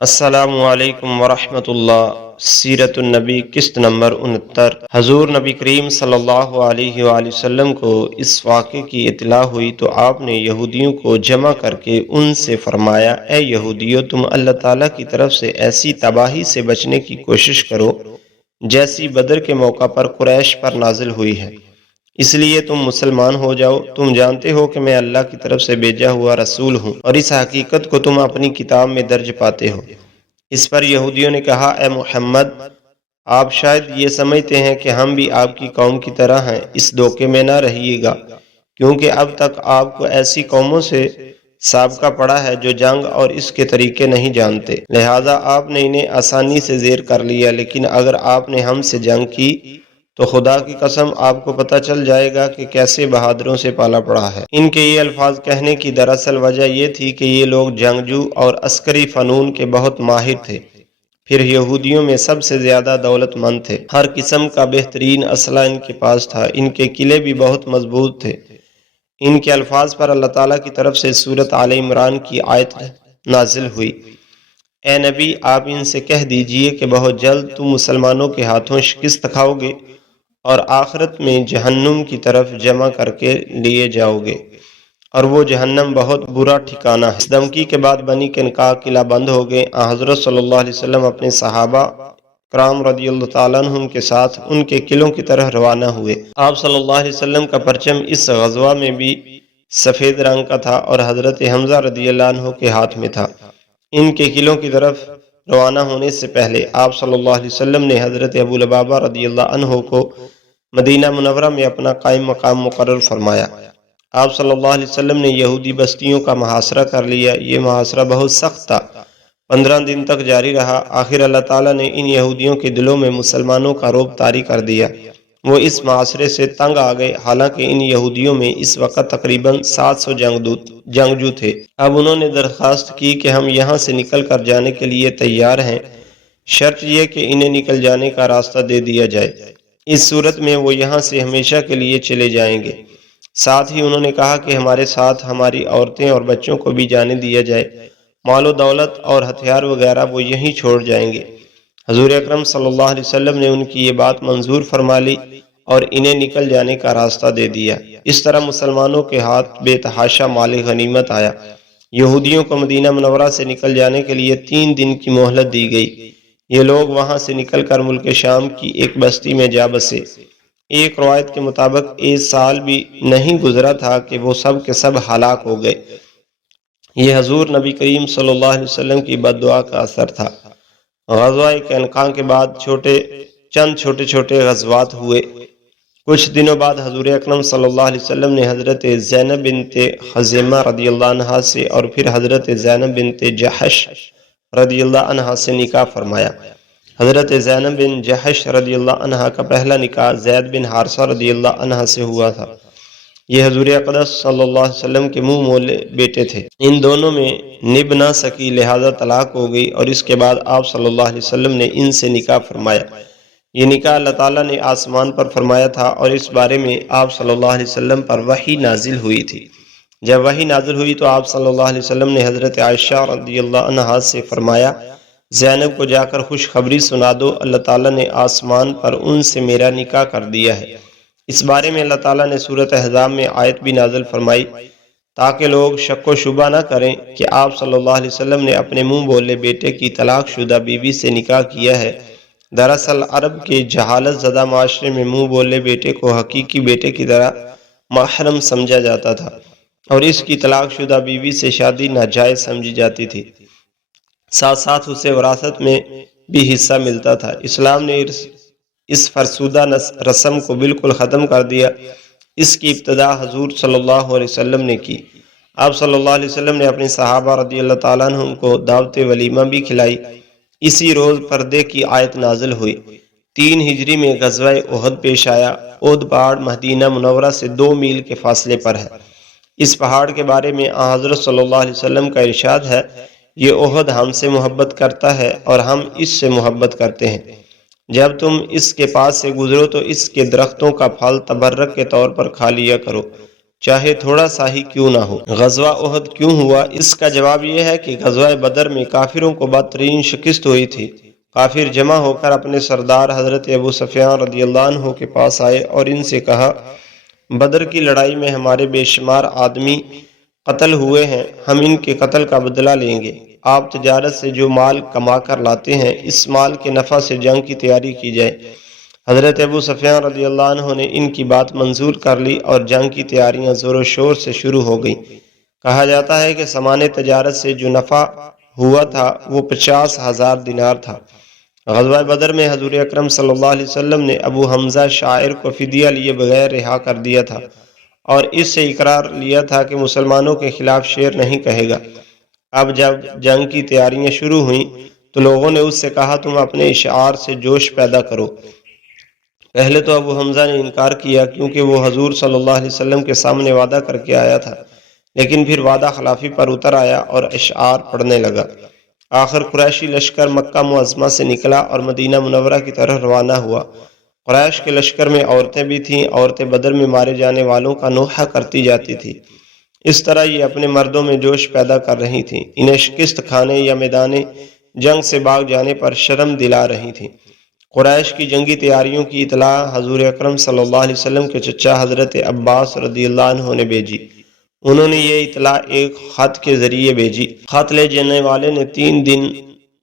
السلام علیکم ورحمۃ اللہ۔ سیرت النبی قسط نمبر 69۔ حضور نبی کریم صلی اللہ علیہ وآلہ وسلم کو اس واقعے کی اطلاع ہوئی تو آپ نے یہودیوں کو جمع کر کے ان سے فرمایا، اے یہودیو، تم اللہ تعالیٰ کی طرف سے ایسی تباہی سے بچنے کی کوشش کرو جیسی بدر کے موقع پر قریش پر نازل ہوئی ہے، اس لیے تم مسلمان ہو جاؤ۔ تم جانتے ہو کہ میں اللہ کی طرف سے بھیجا ہوا رسول ہوں، اور اس حقیقت کو تم اپنی کتاب میں درج پاتے ہو۔ اس پر یہودیوں نے کہا، اے محمد، آپ شاید یہ سمجھتے ہیں کہ ہم بھی آپ کی قوم کی طرح ہیں، اس دھوکے میں نہ رہیے گا، کیونکہ اب تک آپ کو ایسی قوموں سے سابقہ پڑا ہے جو جنگ اور اس کے طریقے نہیں جانتے، لہذا آپ نے انہیں آسانی سے زیر کر لیا۔ لیکن اگر آپ نے ہم سے جنگ کی تو خدا کی قسم آپ کو پتہ چل جائے گا کہ کیسے بہادروں سے پالا پڑا ہے۔ ان کے یہ الفاظ کہنے کی دراصل وجہ یہ تھی کہ یہ لوگ جنگجو اور عسکری فنون کے بہت ماہر تھے، پھر یہودیوں میں سب سے زیادہ دولت مند تھے، ہر قسم کا بہترین اسلحہ ان کے پاس تھا، ان کے قلعے بھی بہت مضبوط تھے۔ ان کے الفاظ پر اللہ تعالیٰ کی طرف سے سورۃ آل عمران کی آیت نازل ہوئی، اے نبی، آپ ان سے کہہ دیجئے کہ بہت جلد تم مسلمانوں کے ہاتھوں شکست کھاؤ گے اور آخرت میں جہنم کی طرف جمع کر کے لیے جاؤ گے، اور وہ جہنم بہت برا ٹھکانہ ہے۔ اس دھمکی کے بعد بنی قینقاع قلعہ بند ہو گئے۔ حضرت صلی اللہ علیہ وسلم اپنے صحابہ کرام رضی اللہ تعالیٰ عنہم کے ساتھ ان کے قلعوں کی طرح روانہ ہوئے۔ آپ صلی اللہ علیہ وسلم کا پرچم اس غزوہ میں بھی سفید رنگ کا تھا اور حضرت حمزہ رضی اللہ عنہ کے ہاتھ میں تھا۔ ان کے قلعوں کی طرف روانہ ہونے سے پہلے آپ صلی اللہ علیہ وسلم نے حضرت ابو لبابہ رضی اللہ عنہ کو مدینہ منورہ میں اپنا قائم مقام مقرر فرمایا۔ آپ صلی اللہ علیہ وسلم نے یہودی بستیوں کا محاصرہ کر لیا۔ یہ محاصرہ بہت سخت تھا، 15 دن تک جاری رہا۔ آخر اللہ تعالیٰ نے ان یہودیوں کے دلوں میں مسلمانوں کا رعب طاری کر دیا، وہ اس محاصرے سے تنگ آ گئے۔ حالانکہ ان یہودیوں میں اس وقت تقریباً 700 جنگجو تھے۔ اب انہوں نے درخواست کی کہ ہم یہاں سے نکل کر جانے کے لیے تیار ہیں، شرط یہ کہ انہیں نکل جانے کا راستہ دے دیا جائے، اس صورت میں وہ یہاں سے ہمیشہ کے لیے چلے جائیں گے۔ ساتھ ہی انہوں نے کہا کہ ہمارے ساتھ ہماری عورتیں اور بچوں کو بھی جانے دیا جائے، مال و دولت اور ہتھیار وغیرہ وہ یہیں چھوڑ جائیں گے۔ حضور اکرم صلی اللہ علیہ وسلم نے ان کی یہ بات منظور فرما لی اور انہیں نکل جانے کا راستہ دے دیا۔ اس طرح مسلمانوں کے ہاتھ بے تحاشا مال غنیمت آیا۔ یہودیوں کو مدینہ منورہ سے نکل جانے کے لیے 3 دن کی مہلت دی گئی۔ یہ لوگ وہاں سے نکل کر ملک شام کی ایک بستی میں جا بسے۔ ایک روایت کے مطابق 1 سال بھی نہیں گزرا تھا کہ وہ سب کے سب ہلاک ہو گئے۔ یہ حضور نبی کریم صلی اللہ علیہ وسلم کی بد دعا کا اثر تھا۔ غزوہ قینقاع کے بعد چند چھوٹے غزوات ہوئے۔ کچھ دنوں بعد حضور اکرم صلی اللہ علیہ وسلم نے حضرت زینب بنت خزیمہ رضی اللہ عنہا سے اور پھر حضرت زینب بنت جحش رضی اللہ عنہا سے نکاح فرمایا۔ حضرت زینب بن جحش رضی اللہ عنہا کا پہلا نکاح زید بن حارثہ رضی اللہ عنہ سے ہوا تھا۔ یہ حضور اقدس صلی اللہ علیہ وسلم کے منہ مولے بیٹے تھے۔ ان دونوں میں نبھ نہ سکی، لہذا طلاق ہو گئی، اور اس کے بعد آپ صلی اللہ علیہ وسلم نے ان سے نکاح فرمایا۔ یہ نکاح اللہ تعالیٰ نے آسمان پر فرمایا تھا، اور اس بارے میں آپ صلی اللہ علیہ وسلم پر وحی نازل ہوئی تھی۔ جب وحی نازل ہوئی تو آپ صلی اللہ علیہ وسلم نے حضرت عائشہ رضی اللہ عنہا سے فرمایا، زینب کو جا کر خوشخبری سنا دو، اللہ تعالیٰ نے آسمان پر ان سے میرا نکاح کر دیا ہے۔ اس بارے میں اللہ تعالیٰ نے سورۃ احزاب میں آیت بھی نازل فرمائی تاکہ لوگ شک و شبہ نہ کریں کہ آپ صلی اللہ علیہ وسلم نے اپنے منہ بولے بیٹے کی طلاق شدہ بیوی سے نکاح کیا ہے۔ دراصل عرب کے جہالت زدہ معاشرے میں منہ بولے بیٹے کو حقیقی بیٹے کی طرح محرم سمجھا جاتا تھا، اور اس کی طلاق شدہ بیوی سے شادی ناجائز سمجھی جاتی تھی۔ ساتھ ساتھ اسے وراثت میں بھی حصہ ملتا تھا۔ اسلام نے اس فرسودہ رسم کو بالکل ختم کر دیا۔ اس کی ابتدا حضور صلی اللہ علیہ وسلم نے کی۔ آپ صلی اللہ علیہ وسلم نے اپنے صحابہ رضی اللہ تعالیٰ عنہم کو دعوت ولیمہ بھی کھلائی۔ اسی روز پردے کی آیت نازل ہوئی۔ 3 ہجری میں غزوہ احد پیش آیا۔ احد پہاڑ مدینہ منورہ سے 2 میل کے فاصلے پر ہے۔ اس پہاڑ کے بارے میں حضرت صلی اللہ علیہ وسلم کا ارشاد ہے، یہ احد ہم سے محبت کرتا ہے اور ہم اس سے محبت کرتے ہیں۔ جب تم اس کے پاس سے گزرو تو اس کے درختوں کا پھل تبرک کے طور پر کھا لیا کرو۔ چاہے تھوڑا سا ہی کیوں نہ ہو۔ غزوہ احد کیوں ہوا؟ اس کا جواب یہ ہے کہ غزوہ بدر میں کافروں کو بدترین شکست ہوئی تھی۔ کافر جمع ہو کر اپنے سردار حضرت ابو سفیان رضی اللہ عنہ کے پاس آئے اور ان سے کہا، بدر کی لڑائی میں ہمارے بے شمار آدمی قتل ہوئے ہیں، ہم ان کے قتل کا بدلہ لیں گے۔ آپ تجارت سے جو مال کما کر لاتے ہیں، اس مال کے نفع سے جنگ کی تیاری کی جائے۔ حضرت ابو سفیان رضی اللہ عنہ نے ان کی بات منظور کر لی اور جنگ کی تیاریاں زور و شور سے شروع ہو گئیں۔ کہا جاتا ہے کہ سامان تجارت سے جو نفع ہوا تھا وہ 50,000 دینار تھا۔ غزوہ بدر میں حضور اکرم صلی اللہ علیہ وسلم نے ابو حمزہ شاعر کو فدیہ لیے بغیر رہا کر دیا تھا اور اس سے اقرار لیا تھا کہ مسلمانوں کے خلاف شعر نہیں کہے گا۔ اب جب جنگ کی تیاریاں شروع ہوئیں تو لوگوں نے اس سے کہا، تم اپنے اشعار سے جوش پیدا کرو۔ پہلے تو ابو حمزہ نے انکار کیا کیونکہ وہ حضور صلی اللہ علیہ وسلم کے سامنے وعدہ کر کے آیا تھا، لیکن پھر وعدہ خلافی پر اتر آیا اور اشعار پڑھنے لگا۔ آخر قریشی لشکر مکہ معظمہ سے نکلا اور مدینہ منورہ کی طرف روانہ ہوا۔ قریش کے لشکر میں عورتیں بھی تھیں۔ عورتیں بدر میں مارے جانے والوں کا نوحہ کرتی جاتی تھی۔ اس طرح یہ اپنے مردوں میں جوش پیدا کر رہی تھیں، انہیں شکست کھانے یا میدان جنگ سے بھاگ جانے پر شرم دلا رہی تھیں۔ قریش کی جنگی تیاریوں کی اطلاع حضور اکرم صلی اللہ علیہ وسلم کے چچا حضرت عباس رضی اللہ عنہ نے بھیجی۔ انہوں نے یہ اطلاع ایک خط کے ذریعے بھیجی۔ خط لے جانے والے نے 3 دن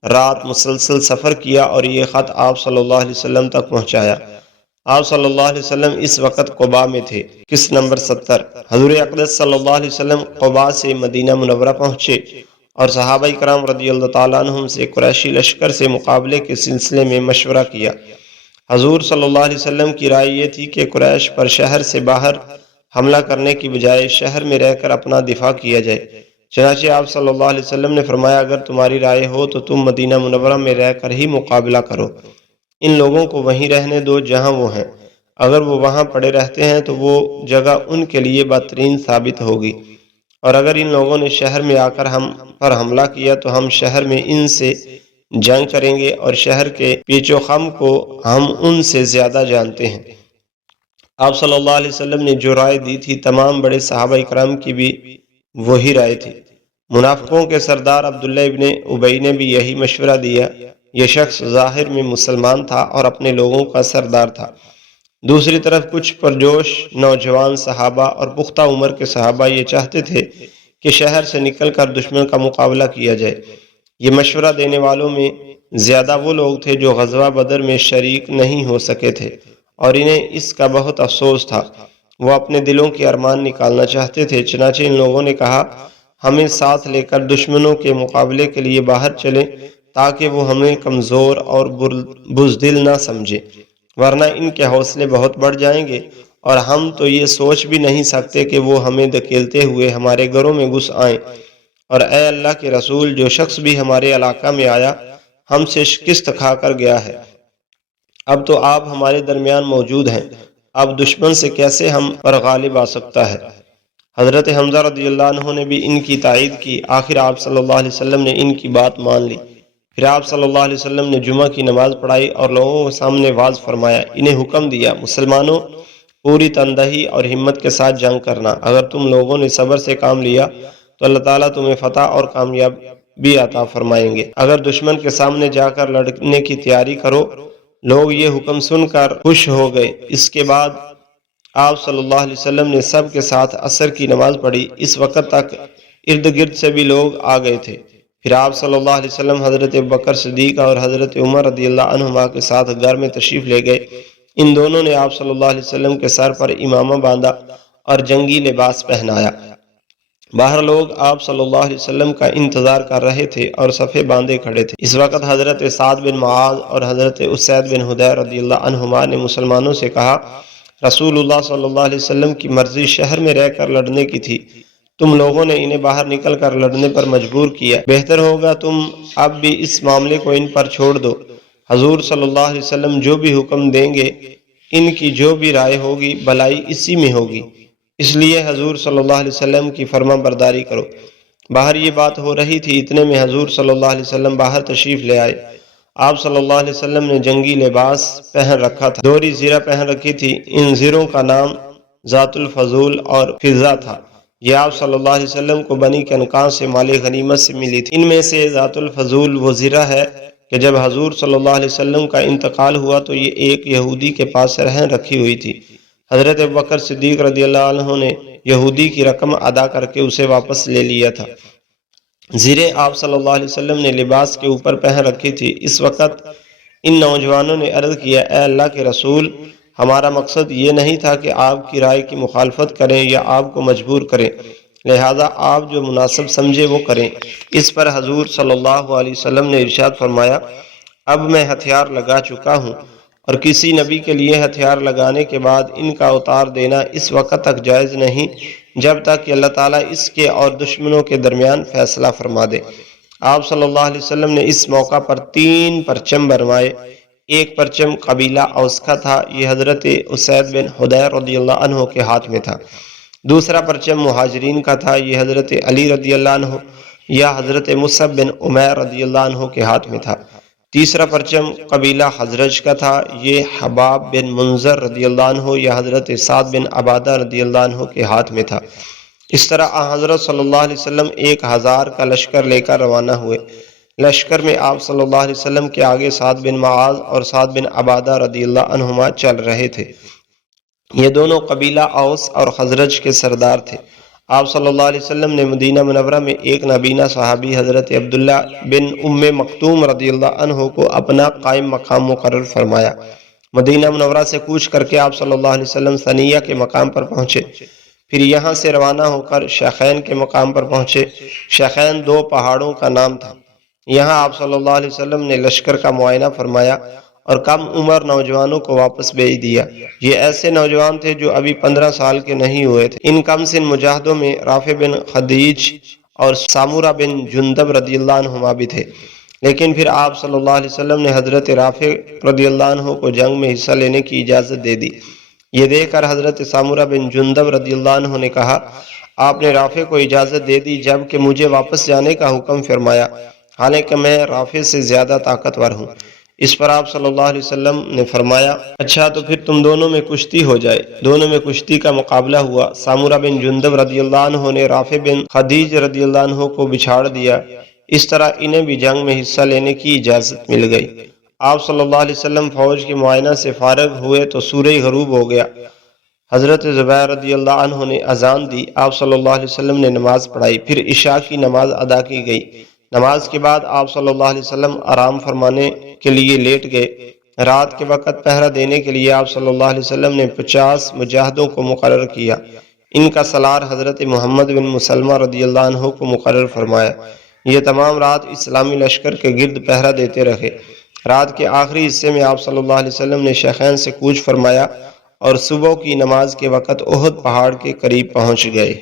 رات مسلسل سفر کیا اور یہ خط آپ صلی اللہ علیہ وسلم تک پہنچایا۔ آپ صلی اللہ علیہ وسلم اس وقت قباء میں تھے۔ قسط نمبر 70۔ حضور اقدس صلی اللہ علیہ وسلم قباء سے مدینہ منورہ پہنچے اور صحابہ کرام رضی اللہ تعالیٰ عنہم سے قریشی لشکر سے مقابلے کے سلسلے میں مشورہ کیا۔ حضور صلی اللہ علیہ وسلم کی رائے یہ تھی کہ قریش پر شہر سے باہر حملہ کرنے کی بجائے شہر میں رہ کر اپنا دفاع کیا جائے۔ چنانچہ آپ صلی اللہ علیہ وسلم نے فرمایا، اگر تمہاری رائے ہو تو تم مدینہ منورہ میں رہ کر ہی مقابلہ کرو۔ ان لوگوں کو وہیں رہنے دو جہاں وہ ہیں۔ اگر وہ وہاں پڑے رہتے ہیں تو وہ جگہ ان کے لیے بدترین ثابت ہوگی، اور اگر ان لوگوں نے شہر میں آ کر ہم پر حملہ کیا تو ہم شہر میں ان سے جنگ کریں گے اور شہر کے پیچ و خم کو ہم ان سے زیادہ جانتے ہیں۔ آپ صلی اللہ علیہ وسلم نے جو رائے دی تھی تمام بڑے صحابہ اکرام کی بھی وہی رائے تھی۔ منافقوں کے سردار عبداللہ ابن ابی نے بھی یہی مشورہ دیا۔ یہ شخص ظاہر میں مسلمان تھا اور اپنے لوگوں کا سردار تھا۔ دوسری طرف کچھ پرجوش نوجوان صحابہ اور پختہ عمر کے صحابہ یہ چاہتے تھے کہ شہر سے نکل کر دشمن کا مقابلہ کیا جائے۔ یہ مشورہ دینے والوں میں زیادہ وہ لوگ تھے جو غزوہ بدر میں شریک نہیں ہو سکے تھے اور انہیں اس کا بہت افسوس تھا۔ وہ اپنے دلوں کی ارمان نکالنا چاہتے تھے۔ چنانچہ ان لوگوں نے کہا، ہمیں ساتھ لے کر دشمنوں کے مقابلے کے لیے باہر چلیں تاکہ وہ ہمیں کمزور اور بزدل نہ سمجھے، ورنہ ان کے حوصلے بہت بڑھ جائیں گے اور ہم تو یہ سوچ بھی نہیں سکتے کہ وہ ہمیں دھکیلتے ہوئے ہمارے گھروں میں گھس آئیں۔ اور اے اللہ کے رسول، جو شخص بھی ہمارے علاقہ میں آیا ہم سے شکست کھا کر گیا ہے۔ اب تو آپ ہمارے درمیان موجود ہیں، اب دشمن سے کیسے ہم پر غالب آ سکتا ہے؟ حضرت حمزہ رضی اللہ عنہ نے بھی ان کی تائید کی۔ آخر آپ صلی اللہ علیہ وسلم نے ان کی بات مان لی۔ پھر آپ صلی اللہ علیہ وسلم نے جمعہ کی نماز پڑھائی اور لوگوں کے سامنے واعظ فرمایا۔ انہیں حکم دیا، مسلمانوں، پوری تندہی اور ہمت کے ساتھ جنگ کرنا۔ اگر تم لوگوں نے صبر سے کام لیا تو اللہ تعالیٰ تمہیں فتح اور کامیابی عطا فرمائیں گے۔ اگر دشمن کے سامنے جا کر لڑنے کی تیاری کرو۔ لوگ یہ حکم سن کر خوش ہو گئے۔ اس کے بعد آپ صلی اللہ علیہ وسلم نے سب کے ساتھ عصر کی نماز پڑھی۔ اس وقت تک ارد گرد سے بھی لوگ آ گئے تھے۔ پھر آپ صلی اللہ علیہ وسلم حضرت ابوبکر صدیق اور حضرت عمر رضی اللہ عنہما کے ساتھ گھر میں تشریف لے گئے۔ ان دونوں نے آپ صلی اللہ علیہ وسلم کے سر پر امامہ باندھا اور جنگی لباس پہنایا۔ باہر لوگ آپ صلی اللہ علیہ وسلم کا انتظار کر رہے تھے اور صفے باندھے کھڑے تھے۔ اس وقت حضرت سعد بن معاذ اور حضرت اسید بن حضیر رضی اللہ عنہما نے مسلمانوں سے کہا، رسول اللہ صلی اللہ علیہ وسلم کی مرضی شہر میں رہ کر لڑنے کی تھی، تم لوگوں نے انہیں باہر نکل کر لڑنے پر مجبور کیا۔ بہتر ہوگا تم اب بھی اس معاملے کو ان پر چھوڑ دو۔ حضور صلی اللہ علیہ وسلم جو بھی حکم دیں گے، ان کی جو بھی رائے ہوگی، بھلائی اسی میں ہوگی، اس لیے حضور صلی اللہ علیہ وسلم کی فرما برداری کرو۔ باہر یہ بات ہو رہی تھی، اتنے میں حضور صلی اللہ علیہ وسلم باہر تشریف لے آئے۔ آپ صلی اللہ علیہ وسلم نے جنگی لباس پہن رکھا تھا، دوہری زرہ پہن رکھی تھی۔ ان زروں کا نام ذات الفضول اور فضہ تھا۔ یہ آپ صلی اللہ علیہ وسلم کو بنی قینقاع سے مال غنیمت سے ملی تھی۔ ان میں سے ذات الفضول وہ زرہ ہے کہ جب حضور صلی اللہ علیہ وسلم کا انتقال ہوا تو یہ ایک یہودی کے پاس رہن رکھی ہوئی تھی۔ حضرت ابوبکر صدیق رضی اللہ عنہ نے یہودی کی رقم ادا کر کے اسے واپس لے لیا تھا۔ زرے آپ صلی اللہ علیہ وسلم نے لباس کے اوپر پہن رکھی تھی۔ اس وقت ان نوجوانوں نے عرض کیا، اے اللہ کے رسول، ہمارا مقصد یہ نہیں تھا کہ آپ کی رائے کی مخالفت کریں یا آپ کو مجبور کریں، لہذا آپ جو مناسب سمجھے وہ کریں۔ اس پر حضور صلی اللہ علیہ وسلم نے ارشاد فرمایا، اب میں ہتھیار لگا چکا ہوں اور کسی نبی کے لیے ہتھیار لگانے کے بعد ان کا اتار دینا اس وقت تک جائز نہیں جب تک کہ اللہ تعالیٰ اس کے اور دشمنوں کے درمیان فیصلہ فرما دے۔ آپ صلی اللہ علیہ وسلم نے اس موقع پر 3 پرچم بنوائے۔ ایک پرچم قبیلہ اوس کا تھا، یہ حضرت اسید بن حضیر رضی اللہ عنہ کے ہاتھ میں تھا۔ دوسرا پرچم مہاجرین کا تھا، یہ حضرت علی رضی اللہ عنہ یا حضرت مصعب بن عمیر رضی اللہ عنہ کے ہاتھ میں تھا۔ تیسرا پرچم قبیلہ خزرج کا تھا، یہ حباب بن منذر رضی اللہ عنہ یا حضرت سعد بن عبادہ رضی اللہ عنہ کے ہاتھ میں تھا۔ اس طرح حضرت صلی اللہ علیہ وسلم 1000 کا لشکر لے کر روانہ ہوئے۔ لشکر میں آپ صلی اللہ علیہ وسلم کے آگے سعد بن معاذ اور سعد بن عبادہ رضی اللہ عنہما چل رہے تھے۔ یہ دونوں قبیلہ اوس اور خزرج کے سردار تھے۔ آپ صلی اللہ علیہ وسلم نے مدینہ منورہ میں ایک نابینا صحابی حضرت عبداللہ بن ام مکتوم رضی اللہ عنہ کو اپنا قائم مقام مقرر فرمایا۔ مدینہ منورہ سے کوچ کر کے آپ صلی اللہ علیہ وسلم ثنیہ کے مقام پر پہنچے، پھر یہاں سے روانہ ہو کر شیخین کے مقام پر پہنچے۔ شیخین 2 پہاڑوں کا نام تھا۔ یہاں آپ صلی اللہ علیہ وسلم نے لشکر کا معائنہ فرمایا اور کم عمر نوجوانوں کو واپس بھیج دیا۔ یہ ایسے نوجوان تھے جو ابھی 15 سال کے نہیں ہوئے تھے۔ ان کم سن مجاہدوں میں رافع بن خدیج اور سامورہ بن جندب رضی اللہ عنہما بھی تھے، لیکن پھر آپ صلی اللہ علیہ وسلم نے حضرت رافع رضی اللہ عنہ کو جنگ میں حصہ لینے کی اجازت دے دی۔ یہ دیکھ کر حضرت سامورہ بن جندب رضی اللہ عنہ نے کہا، آپ نے رافع کو اجازت دے دی جبکہ مجھے واپس جانے کا حکم فرمایا، حالانکہ میں رافع سے زیادہ طاقتور ہوں۔ اس پر آپ صلی اللہ علیہ وسلم نے فرمایا، اچھا تو پھر تم دونوں میں کشتی ہو جائے۔ دونوں میں کشتی کا مقابلہ ہوا۔ سامورہ بن جندب رضی اللہ عنہ نے رافع بن خدیج رضی اللہ عنہ کو بچھاڑ دیا۔ اس طرح انہیں بھی جنگ میں حصہ لینے کی اجازت مل گئی۔ آپ صلی اللہ علیہ وسلم فوج کے معائنہ سے فارغ ہوئے تو سورج غروب ہو گیا۔ حضرت زبیر رضی اللہ عنہ نے اذان دی، آپ صلی اللہ علیہ وسلم نے نماز پڑھائی، پھر عشاء کی نماز ادا کی گئی۔ نماز کے بعد آپ صلی اللہ علیہ وسلم آرام فرمانے کے لیے لیٹ گئے۔ رات کے وقت پہرہ دینے کے لیے آپ صلی اللہ علیہ وسلم نے 50 مجاہدوں کو مقرر کیا۔ ان کا سالار حضرت محمد بن مسلمہ رضی اللہ عنہ کو مقرر فرمایا۔ یہ تمام رات اسلامی لشکر کے گرد پہرہ دیتے رہے۔ رات کے آخری حصے میں آپ صلی اللہ علیہ وسلم نے شیخین سے کوچ فرمایا اور صبح کی نماز کے وقت احد پہاڑ کے قریب پہنچ گئے۔